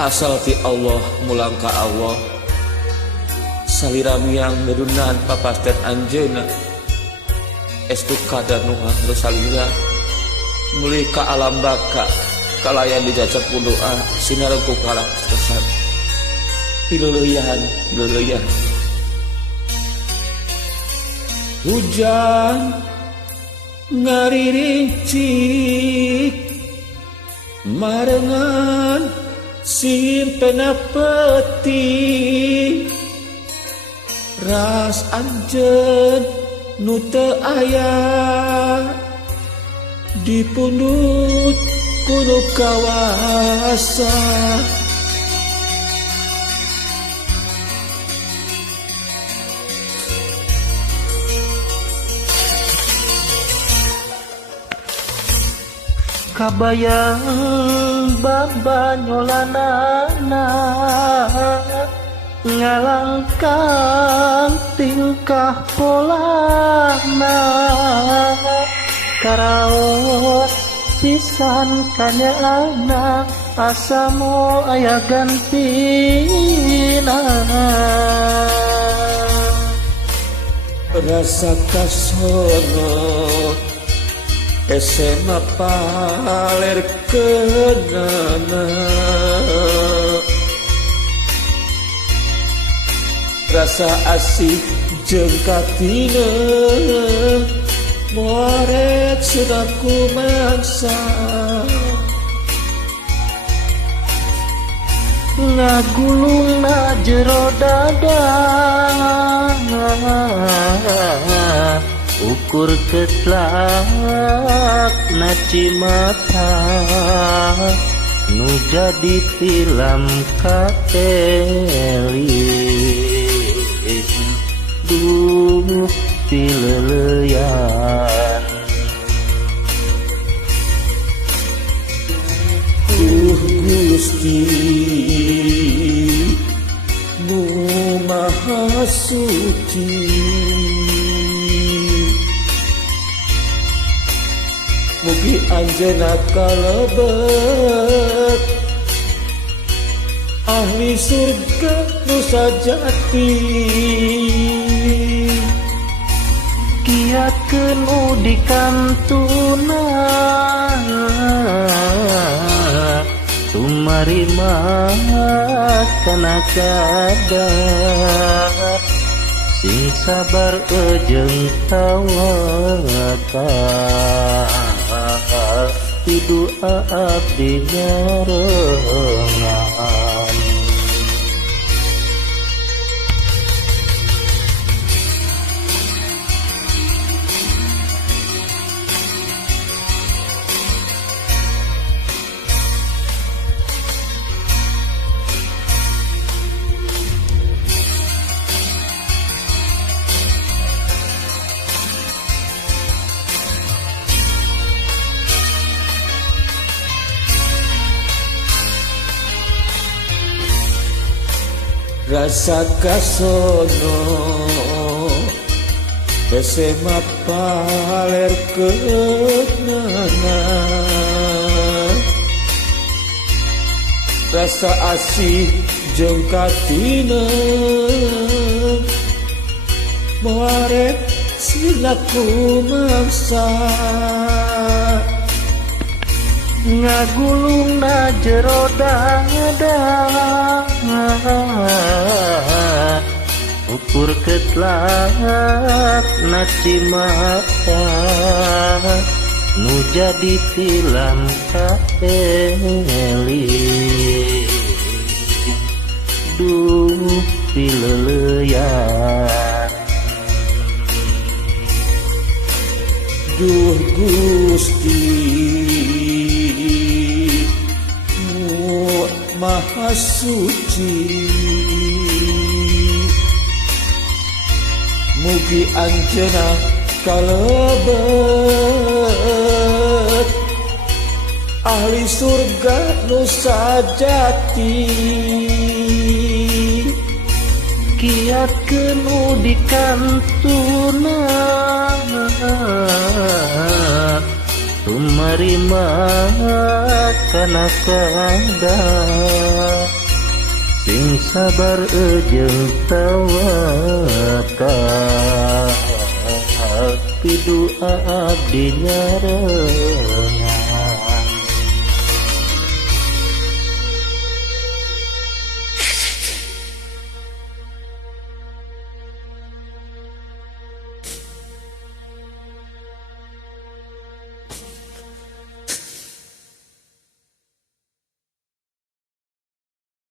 asal ti Allah mulangka Allah saliramiang nedunan papasten anjeuna estu kada nuhang salira meuli ka alam baka kalayan dijajak ku doa sinarengku kalak kesan pileuleuyaan hujan ngariringcik marengan simpena peti ras anjeun nu teu aya di pundut kudu kawasa kabayang babanyolanana ngalangkang tingkah polana karaos pisan kanyana asamo aya gantina rasa kasono SMA palerkeunana rasa asih jeung katina moaret sudaku mangsa ngagulungna jero dada ukur ketlak na cimata nu jadi tilam kateli duh pileuleyan Gusti nu maha suci mugi anjeunna kalebet ahli surga nu sajati kiatkeun udi kantuna tumarima kana kada sing sabar jeung tawaka tidu abdi nyarengan rasa kasono SMA palerkeunana rasa asih jeung katina moarek sinaku mangsa ngagulungna jero dada ukur ketlak na cimata nu jadi tilam kateli duh pileuleyan duh Gusti maha suci mugi anjeunna kalebet ahli surga nu sajati kiatkeun udi kantuna tumarima kana kada sing sabar jeung tawakal pidu abdi nyareng